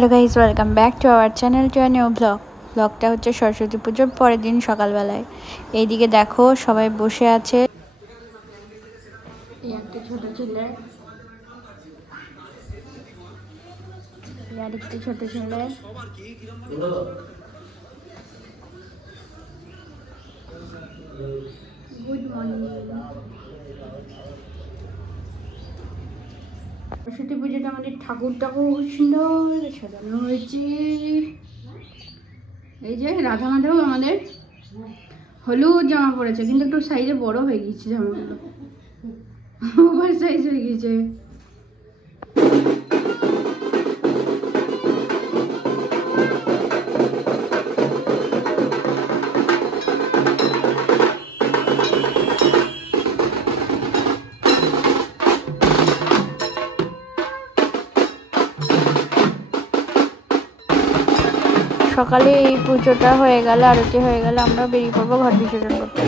Hello guys, welcome back to our channel to a new ব্লগটা হচ্ছে সরস্বতী পুজোর পরের দিন সকালবেলায়। এইদিকে দেখো সবাই বসে আছে। এই একটা ছোট ছেলে, আর একটি ছোট ছেলে। Good morning. সরস্বতী পুজোটা আমাদের ঠাকুরটাকেও সুন্দর সাজানো হয়েছে। এই যে রাধা মাধব আমাদের হলুদ জামা পরেছে, কিন্তু একটু সাইজে বড় হয়ে গেছে জামাগুলো, ওভার সাইজ হয়ে গেছে। সকালে এই পুজোটা হয়ে গেলে, আরতি হয়ে গেলে আমরা বেরিয়ে পড়বো ঘট বিসর্জন করতে।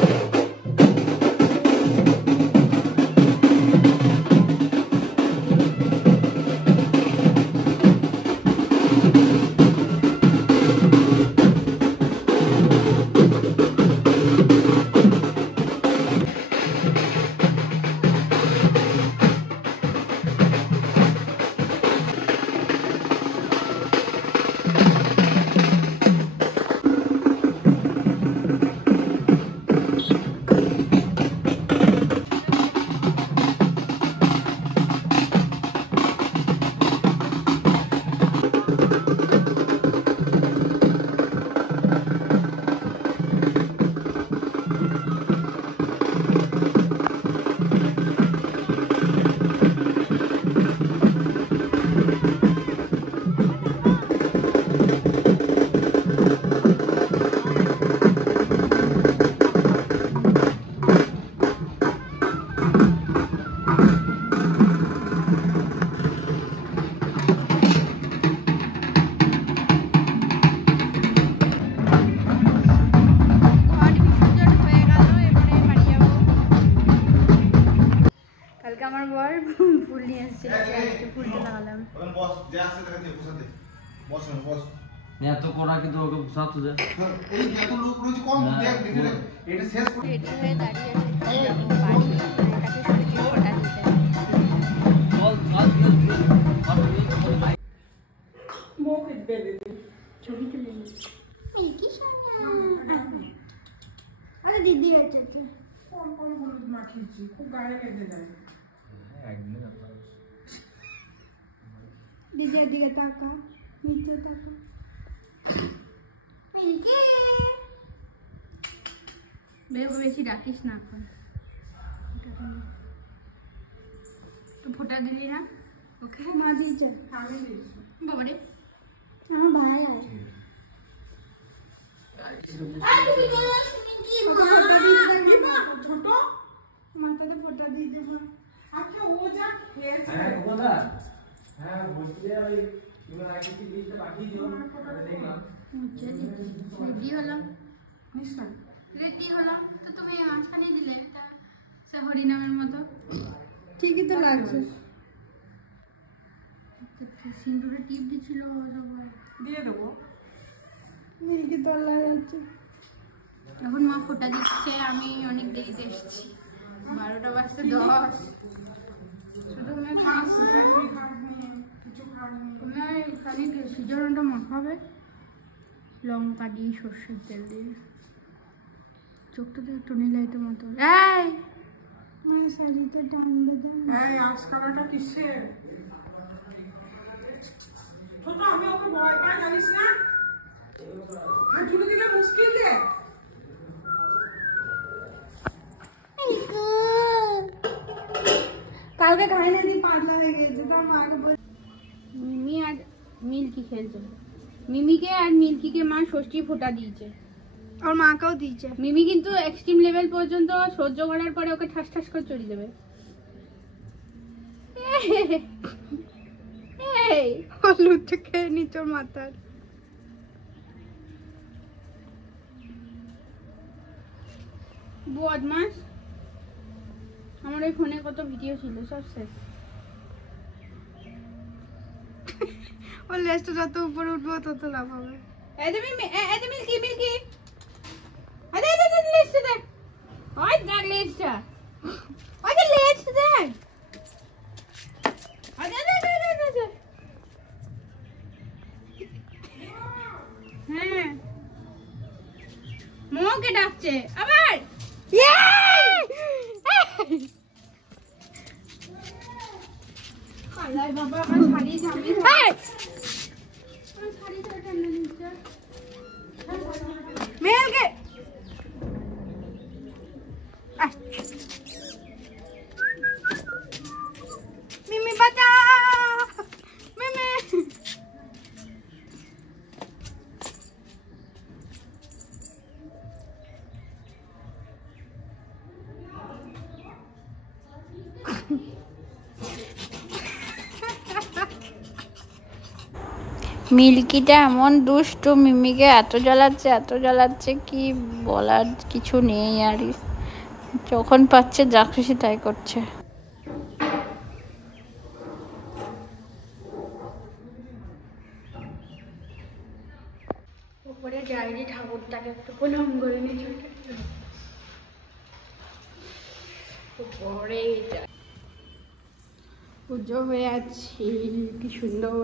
আমার বর ফুল নিয়ে এসেছিল, ফুলটা লাগালাম। এত করা কিন্তু ওকে সাথে দে এই এত লোক রয়েছে কম দেখ দেখে এটা শেষ করে রেডি হয়ে দাঁড়িয়ে আছি বাড়ি ওটাকে সরিয়ে ফোটা দিতে। বল আজকে মুখ বেলে ছবি তুলে নিচ্ছি। কি সোনা আরে দিদি আছে কোন কোন হলুদ মাখিয়েছি, খুব গায়ে লেগে যায়। একদিন দিদির দিকে তাকা, নিচে তাকা। মিল্কি বেশি ডাকিস না, এখন তো ফোটা দিলি না ওকে। মা দিয়েছে, আমি দিয়েছি বাবা রে, আমার ভাই আছে। ছোট মাথাতে ফোটা দিয়ে দেবো। আচ্ছা ও যা খেয়েছে। হ্যাঁ ওটা হ্যাঁ বলতে ওই তুমি আগে কি দিতে বাকি দিও দেখলাম রেডি হলাম নিশ্চয় রেডি হলাম, তো তুমি মাঝখানে দিলে সে হরিনামের মতো। ঠিকই তো লাগছে। সিন্দুরে টিপ দিচ্ছিল সবাই, দিয়ে দেবো। মিল্কি তলা যাচ্ছে। এখন মা ফোটা দিচ্ছে, আমি অনেক দেরিতে এসেছি, 12টা বাজতে 10। শুধু তুমি খাস, কিছু খাওনি। তুমি খালি সিজনটা মাখাবে লঙ্কা দিয়ে, সর্ষের তেল দিয়ে। চোখটা তো টুনি লাইটের মতো। এই মায়ের শাড়িতে টানবে দেন। এই আজকালটা কিসের? ছোট আমি ওকে ভয় পাই জানিস না? হাত ঝুলে দিলে মুশকিল রে। কালকে খাই না দি পাতলা হয়ে গেছে, তার মাকে বল। মিমি আর মিল্কি খেলছে। মিমিকে আর মিল্কিকে মা ষষ্ঠী ফোঁটা দিয়েছে, আর মাকেও দিয়েছে। মিমি কিন্তু এক্সট্রিম লেভেল পর্যন্ত সহ্য করার পরে ওকে ঠাস ঠাস করে চড়িয়ে দেবে। এই হলুদটা খেয়ে নিচ মাথার। বদমাস, আমার ওই ফোনে কত ভিডিও ছিল সব শেষ। ওর লেজটা যত উপরে উঠবো তত লাভ হবে। মিল্কি মিল্কি আরে লেজটা দেখ, ওই দেখ লেজটা, ওই যে লেজটা দেখ, আরে হ্যাঁ মোকে ডাকছে আবার। বাবা আমার শাড়ি জামি মেলকে মিমি বাঁচা মিমি। মিল্কিটা এমন দুষ্টু, মিমিকে এত জ্বালাচ্ছে কি বলার কিছু নেই। আর যখন পাচ্ছে যা খুশি তাই করছে। উপরে যাইনি, ঠাকুরটাকে একটু প্রণাম করে নিচ্ছি। উপরে পুজো হয়ে আছে, কি সুন্দর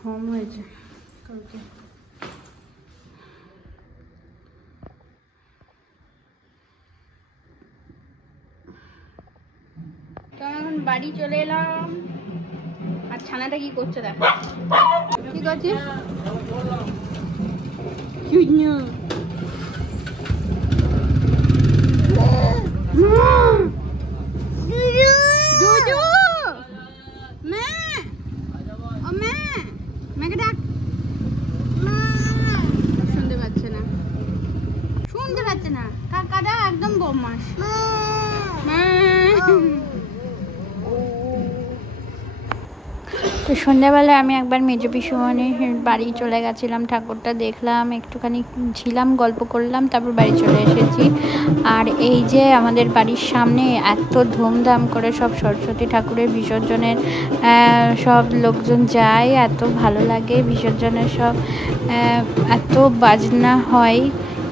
হোম হয়েছে কালকে। তো এখন বাড়ি চলে এলাম। আর ছানাটা কি করছে দেখ, কি করছে শুনতে পাচ্ছে না কাকাটা একদম বদমাশ। তো সন্ধ্যাবেলায় আমি একবার মেজো পিসুমনির বাড়ি চলে গেছিলাম, ঠাকুরটা দেখলাম, একটুখানি ছিলাম, গল্প করলাম, তারপর বাড়ি চলে এসেছি। আর এই যে আমাদের বাড়ির সামনে এত ধুমধাম করে সব সরস্বতী ঠাকুরের বিসর্জনের সব লোকজন যায়, এত ভালো লাগে বিসর্জনের সব, এত বাজনা হয়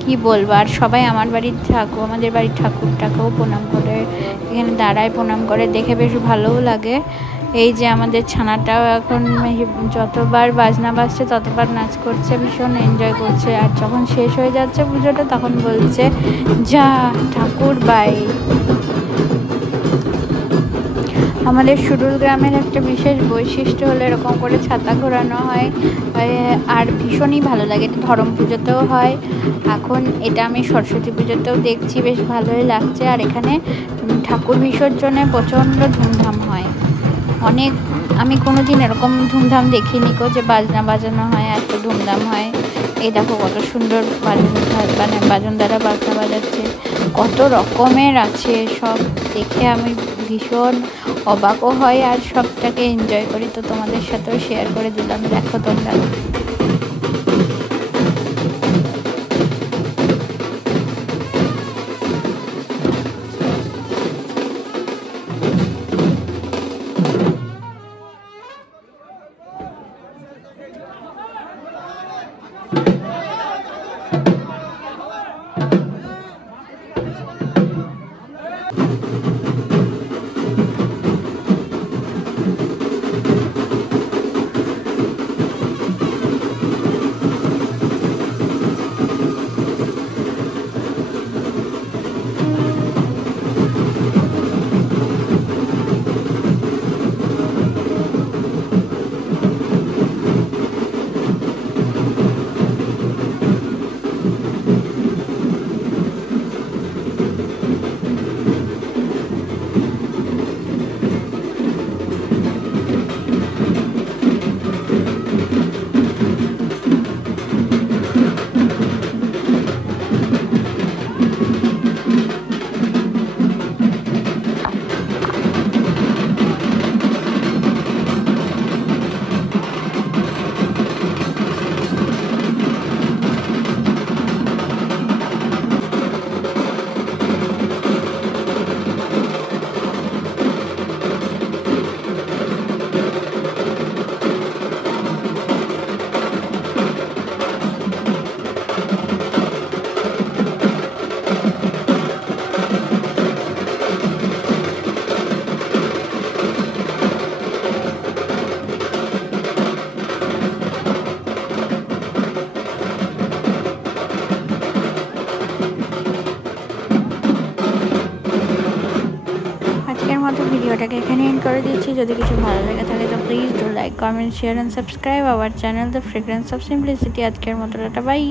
কি বলবো। আর সবাই আমাদের বাড়ির ঠাকুরটাকেও প্রণাম করে, এখানে দাঁড়ায় প্রণাম করে, দেখে বেশ ভালোও লাগে। এই যে আমাদের ছানাটাও এখন যতবার বাজনা বাজছে ততবার নাচ করছে, ভীষণ এনজয় করছে। আর যখন শেষ হয়ে যাচ্ছে পুজোটা তখন বলছে যা ঠাকুর বাই। আমাদের সুরুল গ্রামের একটা বিশেষ বৈশিষ্ট্য হলো এরকম করে ছাতা ঘোরানো হয়, আর ভীষণই ভালো লাগে। এটা ধরম পুজোতেও হয়, এখন এটা আমি সরস্বতী পুজোতেও দেখছি, বেশ ভালোই লাগছে। আর এখানে ঠাকুর বিসর্জনে প্রচণ্ড ধুমধাম হয়, অনেক, আমি কোনোদিন এরকম ধুমধাম দেখিনি গো, যে বাজনা বাজানো হয়, এত ধুমধাম হয়। এই দেখো কত সুন্দর বাজন দ্বারা বাজনা বাজাচ্ছে, কত রকমের আছে সব, দেখে আমি ভীষণ অবাকও হয় আর সবটাকে এনজয় করি। তো তোমাদের সাথেও শেয়ার করে দিলাম, দেখো তোমরা। আজকের মতো ভিডিওটাকে এখানে এন্ড করে দিচ্ছি। যদি কিছু ভালো লেগে থাকে তো please do like, comment, share and subscribe our channel the fragrance of simplicity. আজকের মতো টাটা, বাই।